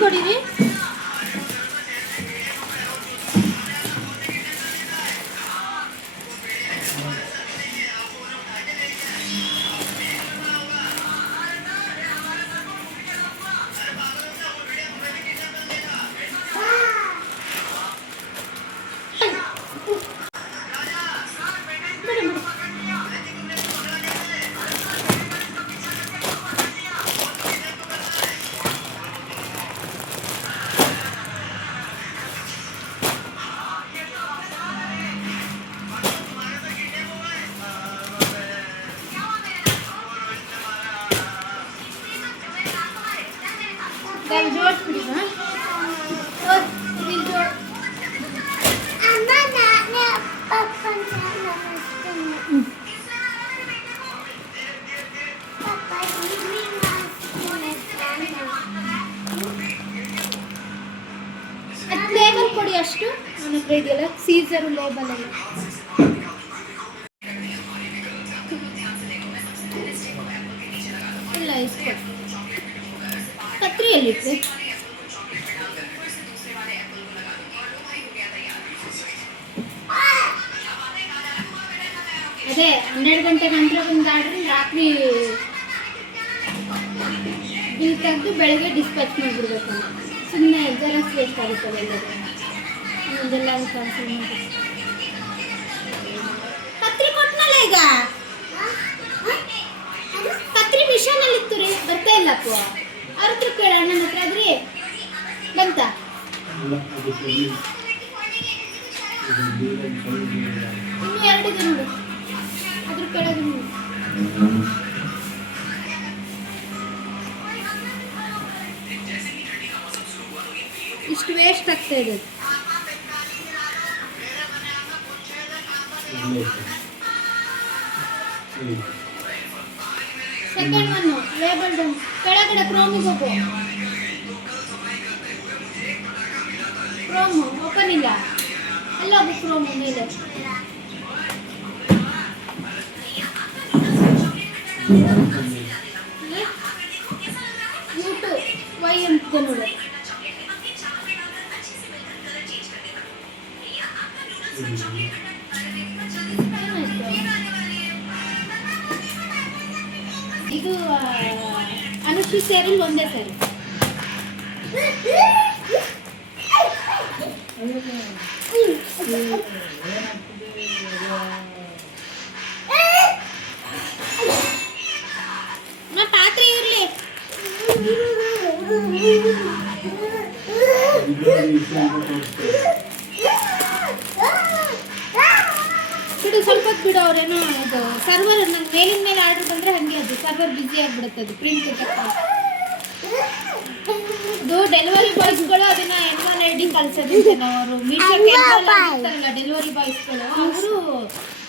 ಕೊಡಿರಿ. ಲೇಬಲ್ ಕೊಡಿ ಅಷ್ಟು ನನ್ನ ಹತ್ರ ಇದೆಯಲ್ಲ ಸೀಸರು ಲೇಬಲ್ ಎಲ್ಲ. ಇಲ್ಲ ಇಷ್ಟು ಕತ್ರಿಯಲ್ಲಿಟ್ಟು ಅದೇ 12 ಗಂಟೆ ನಂತರ ಬಂದಾಡ್ರಿ ರಾತ್ರಿ ಬಿಲ್ ತೆಗೆದು ಬೆಳಗ್ಗೆ ಡಿಸ್ಪ್ಯಾಚ್ ಮಾಡಿಬಿಡ್ಬೇಕು. ಸುಮ್ಮನೆ ಜೆರಾಕ್ಸ್ ವೇಸ್ಟ್ ಆಗುತ್ತದೆ ಎಲ್ಲರೂ ಅದೆಲ್ಲ ಕ್ಯಾನ್ಸಲ್ ಮಾಡಿ. ಕತ್ರಿ ಕೊಟ್ಟನಲ್ಲ ಈಗ, ಕತ್ರಿ ಮಿಷನಲ್ಲಿ ಇತ್ತು ರೀ, ಬರ್ತಾ ಇಲ್ಲಪ್ಪ. ಅವ್ರ ಹತ್ರ ಕೇಳ, ಅಣ್ಣನ ಹತ್ರ ಆದ್ರಿ ಬಂತ. ಇನ್ನು 2 ಇದೆ ನೋಡು, ಅದ್ರ ಕೆಳಗೆ ನೋಡಿ. ಇಷ್ಟು ವೇಸ್ಟ್ ಆಗ್ತಾ ಇದೆ. ಸೆಕೆಂಡ್ ಒನ್ ಲೇಬಲ್ ಕೆಳಗಡೆ ಕ್ರೋಮಿಗೆ ಹೋಗು. ಕ್ರೋಮ್ ಓಪನ್ ಇಲ್ಲ, ಎಲ್ಲ ಹೋಗು ಕ್ರೋಮ್ ಮೇಲೆ. ಯೂಟ್ಯೂಬ್ ವೈ ಅಂತ ನೋಡಿ. ಇದು ಅನುಶ್ರೀ ಸೇರಿಲ್ ಒಂದೇ ಸರಿ. ಪಾತ್ರೆ ಇರ್ಲಿ. ಬಿಡು, ಸ್ವಲ್ಪ ಹೊತ್ತು ಬಿಡು. ಅವ್ರೇನೋ ಇದು ಸರ್ವರ್ ನಂಗೆ ಮೇಲಿನ ಮೇಲೆ ಆರ್ಡರ್ ಬಂದರೆ ಹಾಗೆ ಅದು ಸರ್ವರ್ ಬ್ಯುಸಿ ಆಗಿಬಿಡುತ್ತೆ. ಅದು ಪ್ರಿಂಟ್ ಇದು ಡೆಲಿವರಿ ಬಾಯ್ಸ್ಗಳು ಅದನ್ನ N1ID ಕಳ್ಸೋದಿದೆ. ಅವರು ಮೀಶೋಕ್ಕೆ ಇರ್ತಾರಲ್ಲ ಡೆಲಿವರಿ ಬಾಯ್ಸ್ಗಳು, ಅವರು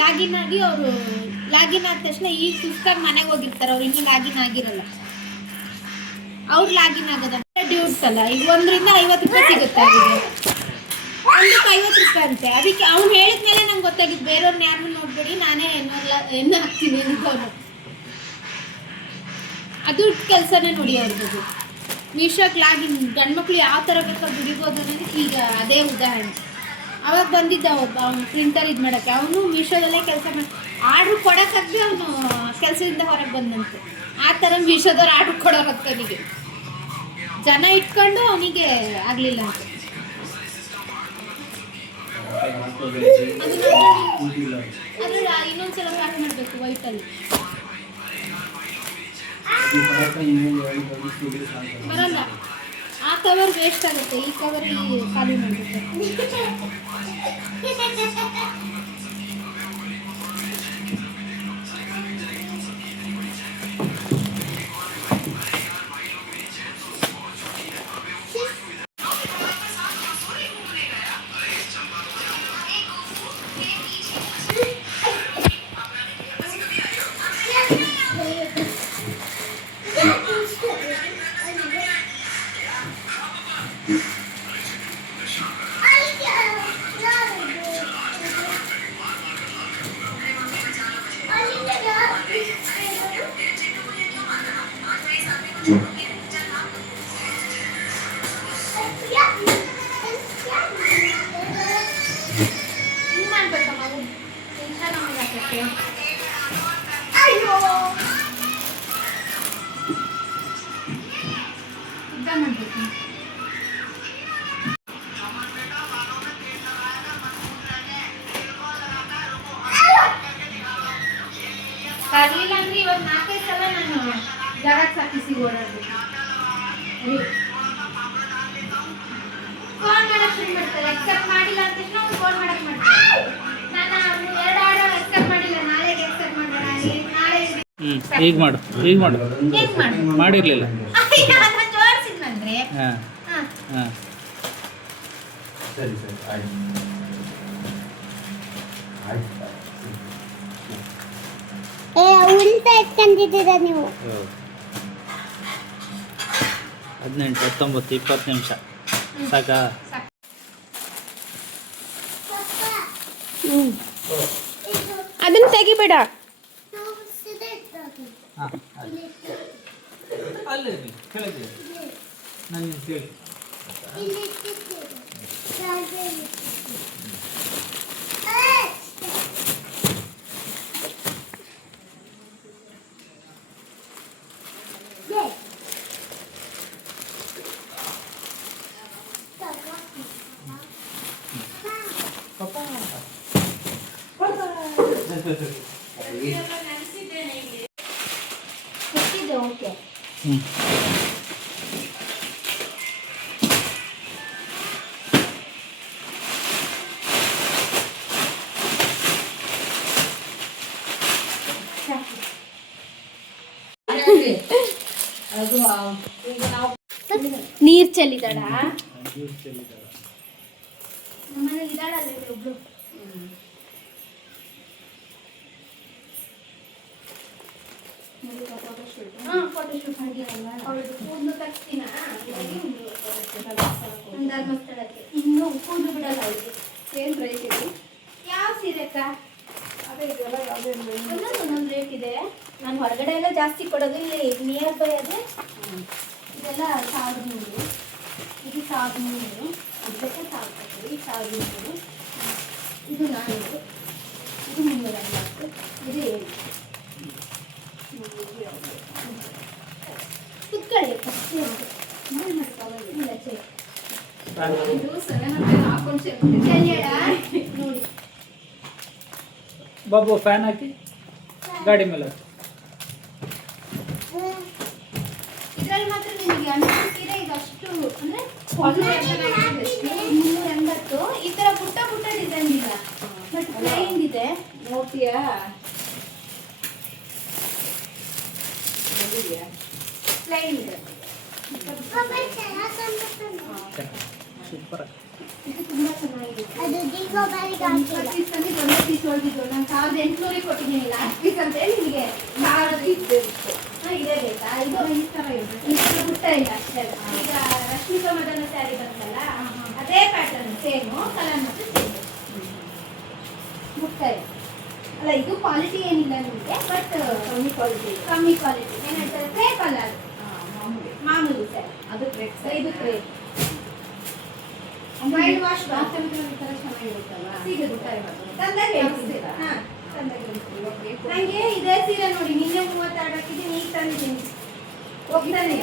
ಲಾಗಿನ್ ಆಗಿ ಅವರು ಲಾಗಿನ್ ಆದ ತಕ್ಷಣ ಈಗ ಸುಸ್ತಾಗಿ ಮನೆಗೆ ಹೋಗಿರ್ತಾರೆ. ಅವ್ರು ಇನ್ನೂ ಲಾಗಿನ್ ಆಗಿರಲ್ಲ. ಅವ್ರು ಲಾಗಿನ್ ಆಗೋದಂటే ಡ್ಯೂಟ್ಸ್ ಅಲ್ಲ. ಈಗ 1 ರಿಂದ 50 ರೂಪಾಯಿ ಸಿಗುತ್ತೆ ಅವರಿಗೆ. 1ಕ್ಕೆ 50 ರೂಪಾಯಿ ಅಂತೆ. ಅದಕ್ಕೆ ಅವ್ನು ಹೇಳಿದ ಮೇಲೆ ನಂಗೆ ಗೊತ್ತಾಗಿದ್ದು. ಬೇರೆಯವ್ರನ್ನ ಯಾರನ್ನೂ ನೋಡ್ಬೇಡಿ, ನಾನೇ ಎಣ್ಣೆ ಹಾಕ್ತೀನಿ ಅಂದವನು. ಅದು ಕೆಲಸನೇ ನೋಡಿ ಅವ್ರದ್ದು. ಮೀಶೋಕ್ಕೆ ಲಾಗಿನ್ ಗಂಡ್ಮಕ್ಳು ಯಾವ ಥರ ಬೇಕಾದ್ರೂ ದುಡಿಬೋದು ಅನ್ನೋದಕ್ಕೆ ಈಗ ಅದೇ ಉದಾಹರಣೆ. ಅವಾಗ ಬಂದಿದ್ದ ಒಬ್ಬ ಅವ್ನು ಪ್ರಿಂಟರ್ ಇದು ಮಾಡೋಕ್ಕೆ. ಅವನು ಮೀಶೋದಲ್ಲೇ ಕೆಲಸ ಮಾಡಿ ಆರ್ಡ್ರ್ ಕೊಡೋಕ್ಕಾಗಿ ಅವನು ಕೆಲಸದಿಂದ ಹೊರಗೆ ಬಂದಂತೆ. ಆ ಥರ ಮೀಶೋದವ್ರು ಆರ್ಡ್ರ್ ಕೊಡೋರಕ್ಕನಿಗೆ ಜನ ಇಟ್ಕೊಂಡು ಅವನಿಗೆ ಆಗಲಿಲ್ಲ ಅಂತ. ಅದ್ರಲ್ಲಿ ಇನ್ನೊಂದ್ಸಲ ಪ್ಯಾಕ್ ಮಾಡಬೇಕು ವೈಟಲ್ಲಿ. ಬರಲ್ಲ, ಆ ಕವರ್ ವೇಸ್ಟ್ ಆಗುತ್ತೆ. ಈ ಕವರಲ್ಲಿ ಖಾಲಿ ಮಾಡಬೇಕು. ಹಾಕಕ್ಕೆ. ಅಯ್ಯೋ ಉದ್ದ ಮಾಡ್ಬೇಕು. ತರ್ಲಿಲ್ಲ ಅಂದ್ರೆ ಇವಾಗ 4-5 ಸಲ ನಾನು ಜರಾಕ್ಸ್ ಹಾಕಿಸಿ ಓಡಾಡ್ಬೇಕು. ಫೋನ್ ಮಾಡಕ್ ಶುರು ಮಾಡ್ತಾರೆ. ಎಕ್ಸೆಪ್ಟ್ ಮಾಡಿಲ್ಲ ಅಂತ ತಕ್ಷಣ ಅವ್ನು ಫೋನ್ ಮಾಡಕ್ ಮಾಡ್ತಾರೆ. ನಾನು 2 ಆರ್ಡರ್ ಎಕ್ಸೆಪ್ಟ್ ಮಾಡಿಲ್ಲ, ನಾಳೆಗೆ ಎಕ್ಸೆಪ್ಟ್ ಮಾಡೋಣ, ನಾಳೆ ಈಗ ಮಾಡು ಹೇಗ್ ಮಾಡು ಮಾಡಿರ್ಲಿಲ್ಲ. ನಾನು ಜೋಡಿಸಿದ್ನಂದ್ರೆ ಹಾಂ ಹಾಂ ಹಾಂ ಸರಿ ಸರಿ ಆಯ್ತು ಆಯ್ತು. ಉಲ್ಟಾ ಇಟ್ಕೊಂಡಿದ್ದೀರಾ ನೀವು. 18, 19, 20 ನಿಮಿಷ ಸಾಕಾ? ಅದನ್ನ ತೆಗಿಬೇಡ. ಹಾಂ ಅಲ್ಲೇ ಕೆಳಗೆ ನಾನು ಕೇಳಿ ಓಕೆ ಹ್ಞೂ ನೀರ್ ಚೆಲ್ಲಿದಾಳ ನಮ್ಮನೇಲಿ ಇದಾಳಲ್ಲ ಒಬ್ಳು. ಫೋಟೋಶೂಟ್ ಮಾಡಿರಲ್ಲ ಅವಳದು ಕೂದಲು ತಗ್ಸ್ತೀನ ಧರ್ಮಸ್ಥಳಕ್ಕೆ. ಇನ್ನು ಕೂದಲು ಬಿಡಲ್ಲ ಅವಳಿಗೆ. ಏನು ರೈಟ್ ಇದೆ? ಯಾವ ಸೀರೆ ಅಕ್ಕ? ಅದೇ ಇದೆಲ್ಲ ಯಾವುದೇ ಒಂದೊಂದು ರೇಟ್ ಇದೆ. ನಾನು ಹೊರಗಡೆ ಎಲ್ಲ ಜಾಸ್ತಿ ಕೊಡೋದು, ಇಲ್ಲಿ ನಿಯರ್ ಬೈ ಅದೇ ಇದೆಲ್ಲ 1300, ಇದು 1300, ಇದಕ್ಕೆ 1300, ಇದು 400, ಇದು 350, ಇದು 700. ಕುತ್ಕೊಳ್ಳಿ ಫಸ್ಟ್ ಇಲ್ಲ ಚೇರ್ ಇದು 700 ಹಾಕೊಂಡು ನೋಡಿ. ಬಾಬು ಫ್ಯಾನ್ ಹಾಕಿ ಗಾಡಿ ಮೇಲೆ ಹಾಕಿ. ಇದ್ರಲ್ಲಿ ಮಾತ್ರ ನಿಮಗೆ ಅಷ್ಟು ಸೀರೆ ಈಗ ಅಷ್ಟು ಅಂದ್ರೆ 380. ಈ ತರ ಪುಟ್ಟ ಪುಟ್ಟ ಡಿಸೈನ್ ಇಲ್ಲ, ಬಟ್ ಪ್ಲೈನ್ ಇದೆ. ನೋಡ್ತೀಯಾ? ಪ್ಲೈನ್ ಇದೆ. ಸೂಪರ್. ಇದು ತುಂಬಾ ಚೆನ್ನಾಗಿದೆ. ಅದು ದೀಪಾವಳಿಗೆ ಹಾಕಿಲ್ಲ. ಪೀಸ್ ಅಲ್ಲಿ ದೊಡ್ಡ ಪೀಸ್ ಹೊಡೆದಿದ್ದು ನಾನು 1800 ಕೊಟ್ಟಿದ್ದೀನಿ. ಲಾಸ್ಟ್ ಪೀಸ್ ಅಂತ ಹೇಳಿ ನಿಮಗೆ 1000 ಪೀಸ್ ಬೇಕು. ಇದೇ ಬೇಕಾ? ಇದು ಈ ತರ ಇದೆ. ಇಷ್ಟು ಪುಟ್ಟ ಇಲ್ಲ ಅಷ್ಟೇ. ಈಗ ರಶ್ಮಿಕಾ ಮದನ ಸ್ಯಾರಿ ಬಂತಲ್ಲ, ಅದೇ ಪ್ಯಾಟರ್ನ್ ಸೇಮು, ಕಲರ್ ಮತ್ತು ಸೇಮ್. ಮುಟ್ಟ ಇದೆ ಅಲ್ಲ, ಇದು ಕ್ವಾಲಿಟಿ ಏನಿಲ್ಲ ನಿಮಗೆ, ಬಟ್ ಕಮ್ಮಿ ಕ್ವಾಲಿಟಿ ಏನು ಹೇಳ್ತಾರೆ, ಕ್ರೇಪ್ ಅಲ್ಲ ಅದು, ಮಾಮೂಲಿ ಸರ್. ಅದು ಟ್ರೆಕ್ಸ್. ಇದು ಕ್ರೇಪ್ ವೈಟ್ ವಾಶ್ ಚೆನ್ನಾಗಿರುತ್ತಲ್ಲ. ಸಿಗುತ್ತೆ ತಂದಾಗ ಹೇಳ್ತೀನಿ. ಹಾಂ ತಂದಾಗ ಹೇಳ್ತೀನಿ. ನನಗೆ ಇದೇ ಸೀರೆ ನೋಡಿ ನಿನ್ನೆ 32 ಹಾಕಿದ್ದೀನಿ, ಈಗ ತಂದಿದ್ದೀನಿ. ಹೋಗ್ತಾನೆ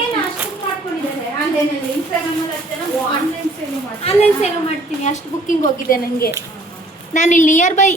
ಏನು ಅಷ್ಟು ಬುಕ್ ಮಾಡ್ಕೊಂಡಿದ್ದಾರೆ ಆನ್ಲೈನಲ್ಲಿ, ಇನ್ಸ್ಟಾಗ್ರಾಮಲ್ಲಿ ಅಷ್ಟೇ. ಆನ್ಲೈನ್ ಸೇಲ್ ಮಾಡಿ ಆನ್ಲೈನ್ ಸೇಲ್ ಮಾಡ್ತೀನಿ, ಅಷ್ಟು ಬುಕ್ಕಿಂಗ್ ಹೋಗಿದೆ ನನಗೆ. ನಾನು ಇಲ್ಲಿ ನಿಯರ್ ಬೈ